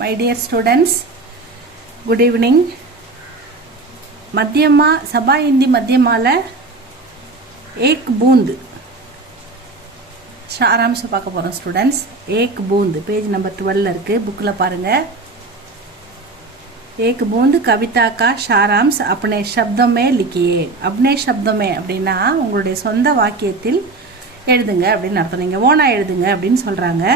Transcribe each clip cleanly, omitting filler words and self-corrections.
My dear students, good evening. मध्यमा सभा हिंदी मध्यमाला एक बूंद सारांश பார்க்க போறோம் स्टूडेंट्स. एक बूंद पेज नंबर 12 இருக்கு புக்ல பாருங்க. एक बूंद कविता का सारांश अपने शब्दों में लिखिए. अपने शब्दों में அப்படினா உங்களுடைய சொந்த வாக்கியத்தில் எழுதுங்க அப்படினு அர்த்தம். நீங்க ஓனா எழுதுங்க அப்படினு சொல்றாங்க.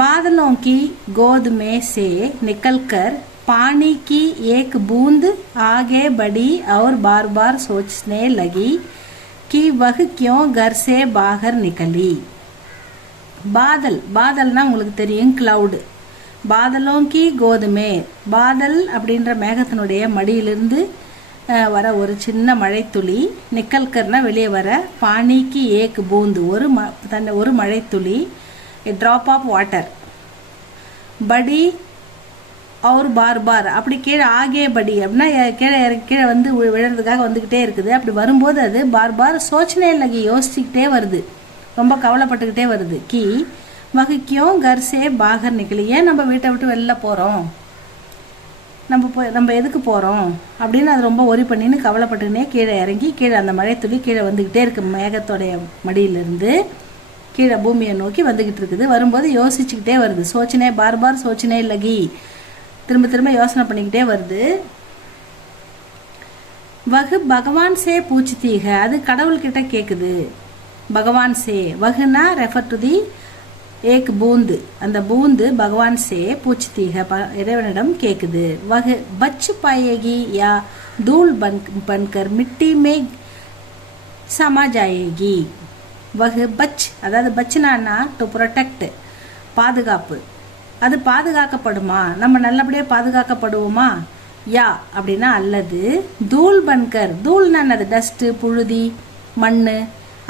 बादलों की गोद में से निकलकर पानी की एक बूंद आगे बढ़ी और बार बार सोचने लगी कि वह क्यों घर से बाहर निकली. बादल बादलना உங்களுக்கு தெரியும் क्लाउड. बादलों की गोद में बादल அப்படின்ற மேகத்தினுடைய மடியிலிருந்து வர ஒரு சின்ன மழைத்துளி நிக்கல்கர்னா வெளியே வர पानी की एक बूंद ஒரு மழைத்துளி a drop of water बड़ी और बार बार அப்படி கீழே ஆகே படி அப்படின்னா கீழே வந்து விழுறதுக்காக வந்துக்கிட்டே இருக்குது. அப்படி வரும்போது அது பார் பார் சோச்சனே லகி யோசிச்சுக்கிட்டே வருது, ரொம்ப கவலைப்பட்டுக்கிட்டே வருது. கி வகுக்கியும் கர்சே பாகர் நிக்கலி, ஏன் நம்ம வீட்டை விட்டு வெளில போகிறோம், நம்ம எதுக்கு போகிறோம் அப்படின்னு அது ரொம்ப ஒரி பண்ணின்னு கவலைப்பட்டுக்கினே கீழே இறங்கி கீழே அந்த மழைத்துளி கீழே வந்துக்கிட்டே இருக்கு. மேகத்தோடைய மடியிலிருந்து கீழே பூமியை நோக்கி வந்துகிட்டு இருக்குது. வரும்போது யோசிச்சுக்கிட்டே வருது. சோச்சனே பார் பார் சோச்சனே லகி, திரும்ப திரும்ப யோசனை பண்ணிக்கிட்டே வருது. வகு பகவான் சே பூச்சித்தீக, அது கடவுள்கிட்ட கேட்குது. பகவான் சே வகுனா ரெஃபர் டு தி ஏக் பூந்து, அந்த பூந்து பகவான் சே பூச்சித்தீக இறைவனிடம் கேட்குது. வகு பச் பாயேகி யா தூள் பன்கர் மிட்டி மே சமா ஜாயேகி. வகு பச் அதாவது பச்னான்னா டு ப்ரொடெக்ட் பாதுகாப்பு, அது பாதுகாக்கப்படுமா, நம்ம நல்லபடியாக பாதுகாக்கப்படுவோமா. யா அப்படின்னா அல்லது தூள் பன்கர், தூள்னா அது டஸ்ட்டு புழுதி மண்,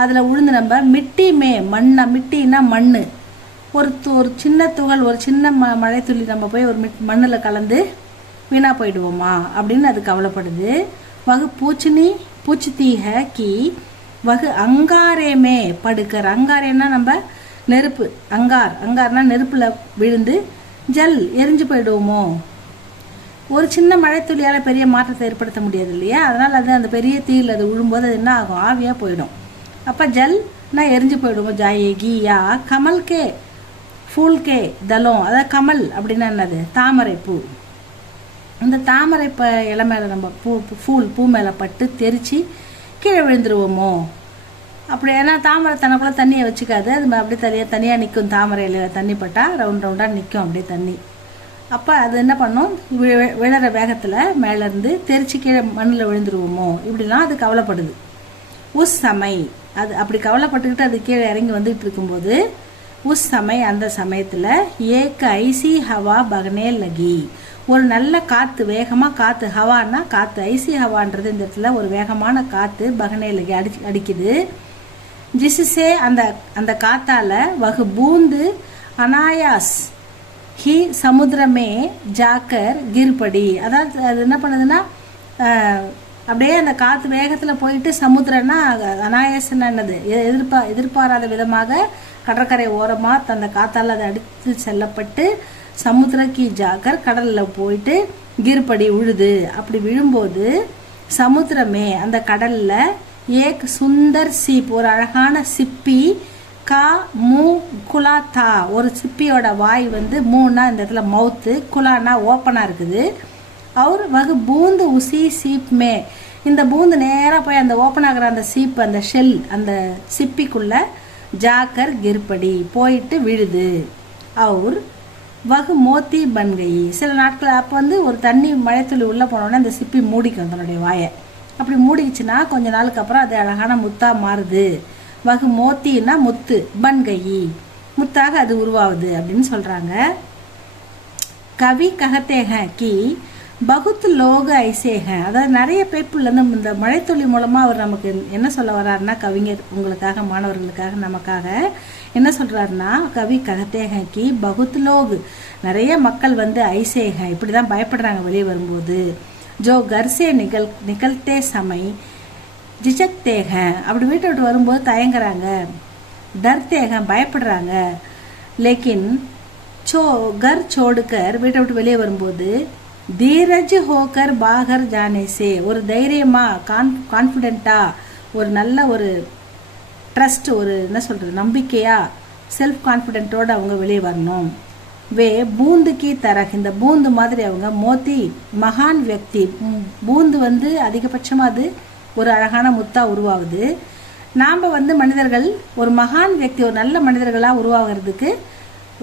அதில் உழுந்து நம்ம மிட்டி மே மண்ணா, மிட்டின்னா மண், ஒரு சின்ன துகள் ஒரு சின்ன மழை துளி நம்ம போய் ஒரு மண்ணில் கலந்து வீணாக போயிடுவோமா அப்படின்னு அது கவலைப்படுது. வகு பூச்சினி பூச்சித்தீக கி வகு அங்காரேமே படுக்கர், அங்காரேன்னா நம்ம நெருப்பு, அங்கார்னா நெருப்பில் விழுந்து ஜல் எரிஞ்சு போயிடுவோமோ. ஒரு சின்ன மழைத்துளியால் பெரிய மாற்றத்தை ஏற்படுத்த முடியாது இல்லையா, அதனால் அது அந்த பெரிய தீயில் அது விழும்போது அது என்ன ஆகும், ஆவியாக போயிடும். அப்போ ஜல்னா எரிஞ்சு போயிடுவோம். ஜாயேகி யா கமல் கே ஃபூல் கே தலம், அதாவது கமல் அப்படின்னா என்னது, தாமரை பூ. இந்த தாமரை இலை மேலே நம்ம பூ மேலே பட்டு தெரிச்சு கீழே விழுந்துருவோமோ. அப்படி ஏன்னா தாமரை தனக்குள்ள தண்ணியை வச்சுக்காது, அது அப்படியே தனியாக நிற்கும். தாமரை இலையில் தண்ணி பட்டால் ரவுண்டாக நிற்கும் அப்படியே தண்ணி. அப்போ அது என்ன பண்ணும், விழற வேகத்தில் மேலேருந்து தெரிச்சு கீழே மண்ணில் விழுந்துருவோமோ இப்படிலாம் அது கவலைப்படுது. உஸ் சமை அது அப்படி கவலைப்பட்டுக்கிட்டு அது கீழே இறங்கி வந்துகிட்டு இருக்கும்போது உஸ் சமை அந்த சமயத்தில் ஏக்க ஐசி ஹவா பகனே லகி, ஒரு நல்ல காற்று வேகமாக காற்று, ஹவான்னா காற்று, ஐசி ஹவான்றது இந்த இடத்துல ஒரு வேகமான காற்று பகனே லகி அடிக்குது. ஜிசுசே அந்த காத்தால வகு பூந்து அனாயாஸ் ஹி சமுத்திரமே ஜாக்கர் கிர்படி, அதாவது அது என்ன பண்ணுதுன்னா அப்படியே அந்த காற்று வேகத்தில் போயிட்டு சமுத்திரம்னா அனாயாசன்னா என்னது, எதிர்பாராத விதமாக கடற்கரை ஓரமாக அந்த காத்தால் அதை அடித்து செல்லப்பட்டு சமுத்திரக்கி ஜாக்கர் கடலில் போயிட்டு கிர்படி விழுது. அப்படி விழும்போது சமுத்திரமே அந்த கடலில் ஏக் சுந்தர் சீப் ஒரு அழகான சிப்பி கா மூ குலா தா, ஒரு சிப்பியோட வாய் வந்து மூணா இந்த இடத்துல மவுத்து, குலானா ஓப்பனாக இருக்குது. அவர் வகு பூந்து உசி சீப் மே, இந்த பூந்து நேராக போய் அந்த ஓப்பன் ஆகிற அந்த சீப் அந்த ஷெல் அந்த சிப்பிக்குள்ள ஜாக்கர் கிர்படி போயிட்டு விழுது. அவர் வகு மோத்தி பன்கை, சில நாட்கள் அப்போ வந்து ஒரு தண்ணி மழைத்துளி உள்ளே போனோடனே அந்த சிப்பி மூடிக்கும் அதனுடைய வாயை. அப்படி மூடிக்குச்சுன்னா கொஞ்ச நாளுக்கு அப்புறம் அது அழகான முத்தா மாறுது. வகு மோத்தின்னா முத்து, பன்கை முத்தாக அது உருவாகுது அப்படின்னு சொல்கிறாங்க. கவி கஹத்தேக கி பகுத் லோக ஐசேக, அதாவது நிறைய பேப்புலேருந்து இந்த மழைத்துளி மூலமாக அவர் நமக்கு என்ன சொல்ல வர்றாருன்னா, கவிஞர் உங்களுக்காக மாணவர்களுக்காக நமக்காக என்ன சொல்கிறாருன்னா, கவி கஹத்தேக கி பகுத் லோக், நிறைய மக்கள் வந்து ஐசேக இப்படி தான் பயப்படுறாங்க வெளியே வரும்போது. ஜோ கர்சே நிகழ்த்தே சமை ஜிஜக்தேக, அப்படி வீட்டை விட்டு வரும்போது தயங்குறாங்க. डरते हैं பயப்படுறாங்க. லேக்கின் घर छोड़कर வீட்டை விட்டு வெளியே வரும்போது धीरज होकर बाहर जाने से ஒரு தைரியமா கான்ஃபிடென்ட்டா ஒரு நல்ல ஒரு ட்ரஸ்ட் ஒரு என்ன சொல்றது நம்பிக்கையா செல்ஃப் கான்ஃபிடென்ட்டோட அவங்க வெளியே வரணும். வே பூந்து கி தரக் இந்த பூந்து மாதிரி அவங்க மோத்தி மகான் வியக்தி பூந்து வந்து அதிகபட்சமாக அது ஒரு அழகான முத்தா உருவாகுது. நாம் வந்து மனிதர்கள் ஒரு மகான் வியக்தி ஒரு நல்ல மனிதர்களாக உருவாகிறதுக்கு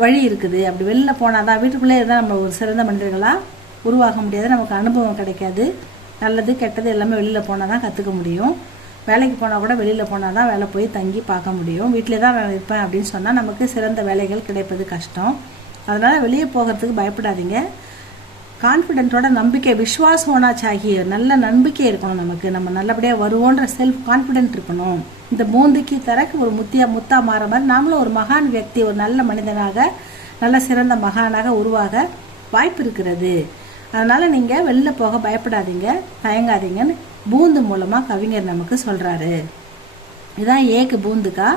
வழி இருக்குது. அப்படி வெளியில் போனால் தான் வீட்டுக்குள்ளே இருந்தால் நம்ம ஒரு சிறந்த மனிதர்களாக உருவாக முடியாது. நமக்கு அனுபவம் கிடைக்காது. நல்லது கெட்டது எல்லாமே வெளியில் போனால் தான் கற்றுக்க முடியும். வேலைக்கு போனால் கூட வெளியில் போனால் தான் வேலை போய் தங்கி பார்க்க முடியும். வீட்டிலே தான் நான் இருப்பேன் அப்படின்னு சொன்னால் நமக்கு சிறந்த வேலைகள் கிடைப்பது கஷ்டம். அதனால் வெளியே போகிறதுக்கு பயப்படாதீங்க. கான்ஃபிடென்ட்டோட நம்பிக்கை விஸ்வாஸ் ஹோனா சாகிய நல்ல நம்பிக்கை இருக்கணும். நமக்கு நம்ம நல்லபடியாக வருவோன்ற செல்ஃப் கான்ஃபிடென்ட் இருக்கணும். இந்த பூந்துக்கு தரக்கு ஒரு முத்தா மாற மாதிரி நாமளும் ஒரு மகான் வியக்தி ஒரு நல்ல மனிதனாக நல்ல சிறந்த மகானாக உருவாக வாய்ப்பு இருக்கிறது. அதனால் நீங்கள் வெளில போக பயப்படாதீங்க, தயங்காதீங்கன்னு பூந்து மூலமாக கவிஞர் நமக்கு சொல்கிறாரு. இதுதான் ஏக்கு பூந்துக்கா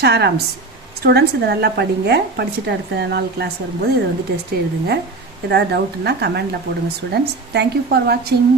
ஷாராம்ஸ். ஸ்டூடெண்ட்ஸ் இதை நல்லா படிங்க. படிச்சுட்டு அடுத்த நாள் கிளாஸ் வரும்போது இதை வந்து டெஸ்ட் எழுதுங்க. ஏதாவது டவுட்னா கமெண்டில் போடுங்க ஸ்டூடெண்ட்ஸ். தேங்க்யூ ஃபார் வாட்சிங்.